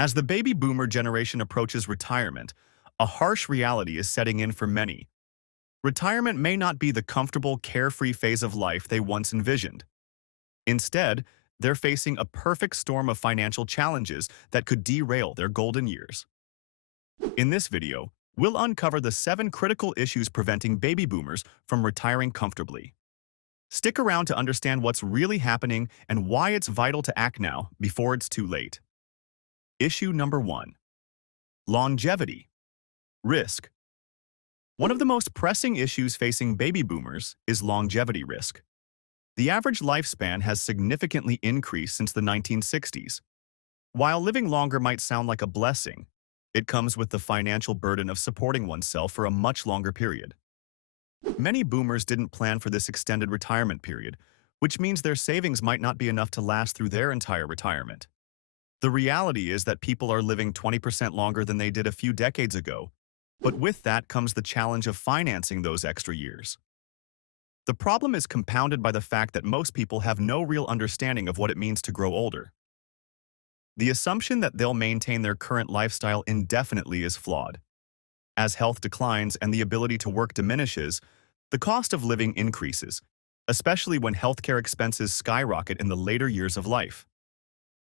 As the baby boomer generation approaches retirement, a harsh reality is setting in for many. Retirement may not be the comfortable, carefree phase of life they once envisioned. Instead, they're facing a perfect storm of financial challenges that could derail their golden years. In this video, we'll uncover the 7 critical issues preventing baby boomers from retiring comfortably. Stick around to understand what's really happening and why it's vital to act now before it's too late. Issue number 1. Longevity. Risk. One of the most pressing issues facing baby boomers is longevity risk. The average lifespan has significantly increased since the 1960s. While living longer might sound like a blessing, it comes with the financial burden of supporting oneself for a much longer period. Many boomers didn't plan for this extended retirement period, which means their savings might not be enough to last through their entire retirement. The reality is that people are living 20% longer than they did a few decades ago, but with that comes the challenge of financing those extra years. The problem is compounded by the fact that most people have no real understanding of what it means to grow older. The assumption that they'll maintain their current lifestyle indefinitely is flawed. As health declines and the ability to work diminishes, the cost of living increases, especially when healthcare expenses skyrocket in the later years of life.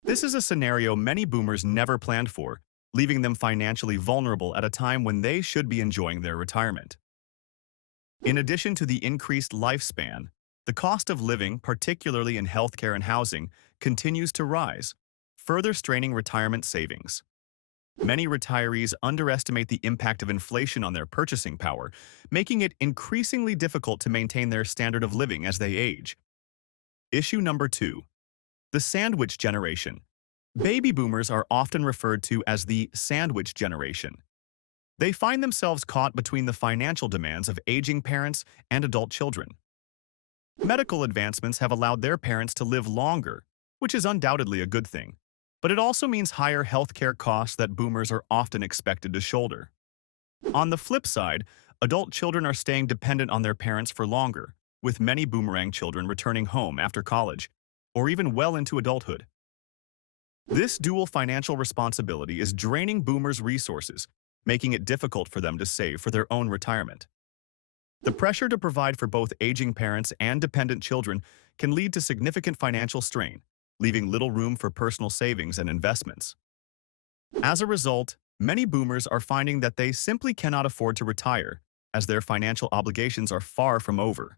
This is a scenario many boomers never planned for, leaving them financially vulnerable at a time when they should be enjoying their retirement. In addition to the increased lifespan, the cost of living, particularly in healthcare and housing, continues to rise, further straining retirement savings. Many retirees underestimate the impact of inflation on their purchasing power, making it increasingly difficult to maintain their standard of living as they age. Issue number 2. The sandwich generation. Baby boomers are often referred to as the sandwich generation. They find themselves caught between the financial demands of aging parents and adult children. Medical advancements have allowed their parents to live longer, which is undoubtedly a good thing, but it also means higher healthcare costs that boomers are often expected to shoulder. On the flip side, adult children are staying dependent on their parents for longer, with many boomerang children returning home after college, or even well into adulthood. This dual financial responsibility is draining boomers' resources, making it difficult for them to save for their own retirement. The pressure to provide for both aging parents and dependent children can lead to significant financial strain, leaving little room for personal savings and investments. As a result, many boomers are finding that they simply cannot afford to retire, as their financial obligations are far from over.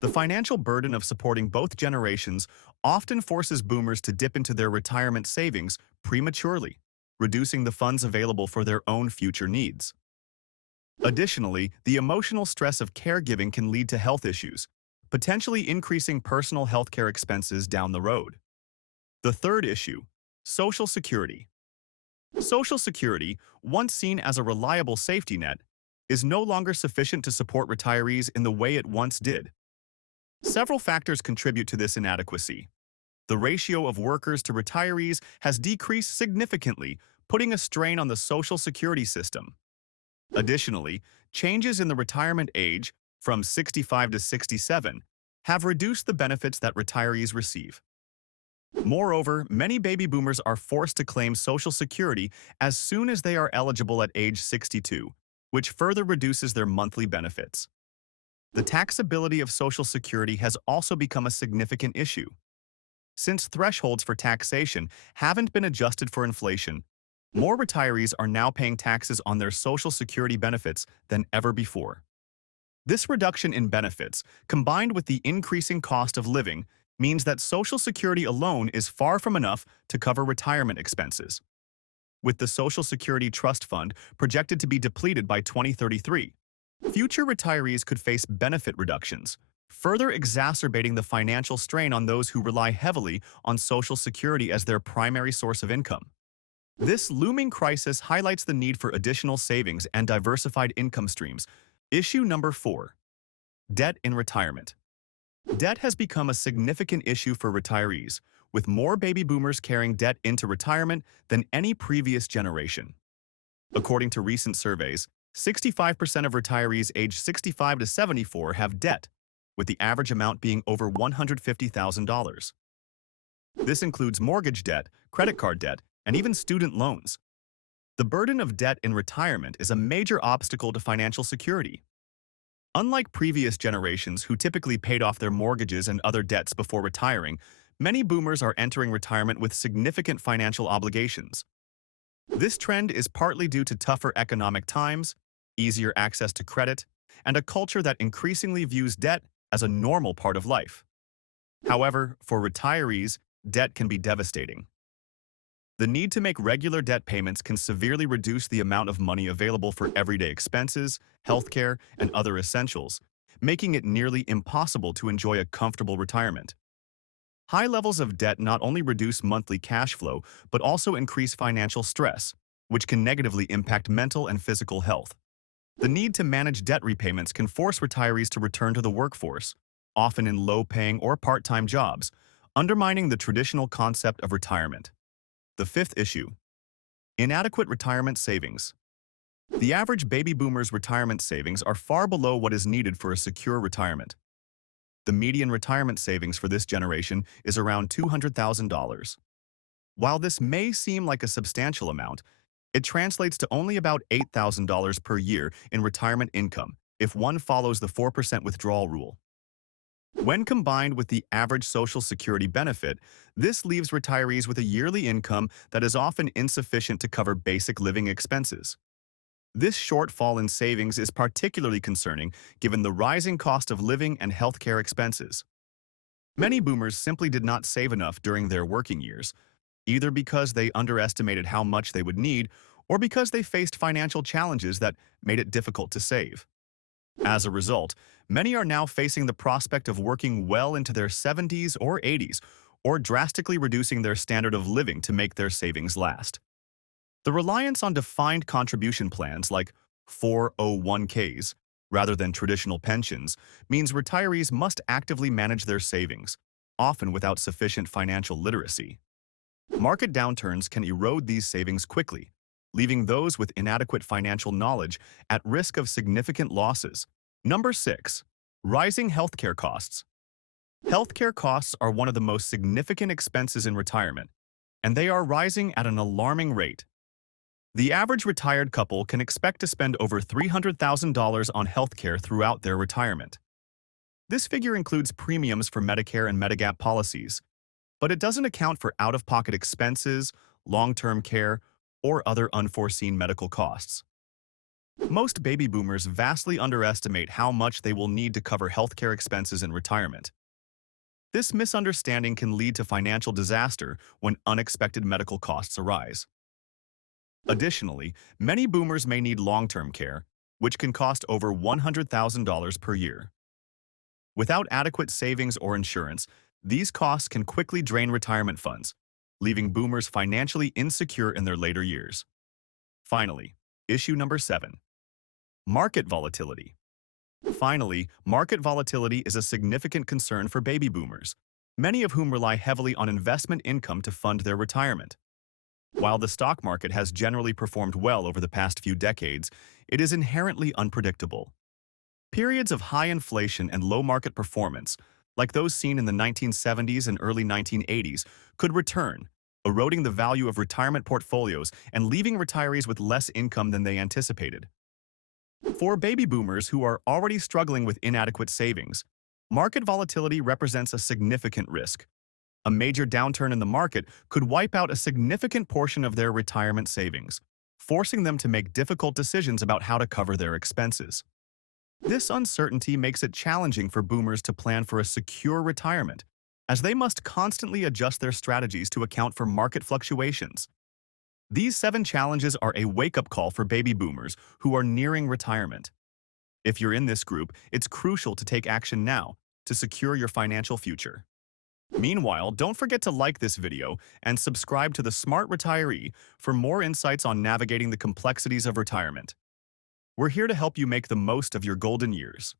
The financial burden of supporting both generations often forces boomers to dip into their retirement savings prematurely, reducing the funds available for their own future needs. Additionally, the emotional stress of caregiving can lead to health issues, potentially increasing personal healthcare expenses down the road. The third issue, Social Security. Social Security, once seen as a reliable safety net, is no longer sufficient to support retirees in the way it once did. Several factors contribute to this inadequacy. The ratio of workers to retirees has decreased significantly, putting a strain on the Social Security system. Additionally, changes in the retirement age, from 65 to 67, have reduced the benefits that retirees receive. Moreover, many baby boomers are forced to claim Social Security as soon as they are eligible at age 62, which further reduces their monthly benefits. The taxability of Social Security has also become a significant issue. Since thresholds for taxation haven't been adjusted for inflation, more retirees are now paying taxes on their Social Security benefits than ever before. This reduction in benefits, combined with the increasing cost of living, means that Social Security alone is far from enough to cover retirement expenses. With the Social Security Trust Fund projected to be depleted by 2033, future retirees could face benefit reductions, further exacerbating the financial strain on those who rely heavily on Social Security as their primary source of income. This looming crisis highlights the need for additional savings and diversified income streams. Issue number 4. Debt in retirement. Debt has become a significant issue for retirees, with more baby boomers carrying debt into retirement than any previous generation. According to recent surveys, 65% of retirees aged 65 to 74 have debt, with the average amount being over $150,000. This includes mortgage debt, credit card debt, and even student loans. The burden of debt in retirement is a major obstacle to financial security. Unlike previous generations who typically paid off their mortgages and other debts before retiring, many boomers are entering retirement with significant financial obligations. This trend is partly due to tougher economic times, easier access to credit, and a culture that increasingly views debt as a normal part of life. However, for retirees, debt can be devastating. The need to make regular debt payments can severely reduce the amount of money available for everyday expenses, healthcare, and other essentials, making it nearly impossible to enjoy a comfortable retirement. High levels of debt not only reduce monthly cash flow, but also increase financial stress, which can negatively impact mental and physical health. The need to manage debt repayments can force retirees to return to the workforce, often in low-paying or part-time jobs, undermining the traditional concept of retirement. The fifth issue: inadequate retirement savings. The average baby boomer's retirement savings are far below what is needed for a secure retirement. The median retirement savings for this generation is around $200,000. While this may seem like a substantial amount, it translates to only about $8,000 per year in retirement income if one follows the 4% withdrawal rule. When combined with the average Social Security benefit, this leaves retirees with a yearly income that is often insufficient to cover basic living expenses. This shortfall in savings is particularly concerning given the rising cost of living and healthcare expenses. Many boomers simply did not save enough during their working years, either because they underestimated how much they would need or because they faced financial challenges that made it difficult to save. As a result, many are now facing the prospect of working well into their 70s or 80s, or drastically reducing their standard of living to make their savings last. The reliance on defined contribution plans like 401ks, rather than traditional pensions, means retirees must actively manage their savings, often without sufficient financial literacy. Market downturns can erode these savings quickly, leaving those with inadequate financial knowledge at risk of significant losses. Number 6. Rising healthcare costs. Healthcare costs are one of the most significant expenses in retirement, and they are rising at an alarming rate. The average retired couple can expect to spend over $300,000 on healthcare throughout their retirement. This figure includes premiums for Medicare and Medigap policies, but it doesn't account for out-of-pocket expenses, long-term care, or other unforeseen medical costs. Most baby boomers vastly underestimate how much they will need to cover healthcare expenses in retirement. This misunderstanding can lead to financial disaster when unexpected medical costs arise. Additionally, many boomers may need long-term care, which can cost over $100,000 per year. Without adequate savings or insurance, these costs can quickly drain retirement funds, leaving boomers financially insecure in their later years. Finally, issue number 7. Market volatility. Finally, market volatility is a significant concern for baby boomers, many of whom rely heavily on investment income to fund their retirement. While the stock market has generally performed well over the past few decades, it is inherently unpredictable. Periods of high inflation and low market performance, like those seen in the 1970s and early 1980s, could return, eroding the value of retirement portfolios and leaving retirees with less income than they anticipated. For baby boomers who are already struggling with inadequate savings, market volatility represents a significant risk. A major downturn in the market could wipe out a significant portion of their retirement savings, forcing them to make difficult decisions about how to cover their expenses. This uncertainty makes it challenging for boomers to plan for a secure retirement, as they must constantly adjust their strategies to account for market fluctuations. These 7 challenges are a wake-up call for baby boomers who are nearing retirement. If you're in this group, it's crucial to take action now to secure your financial future. Meanwhile, don't forget to like this video and subscribe to the Smart Retiree for more insights on navigating the complexities of retirement. We're here to help you make the most of your golden years.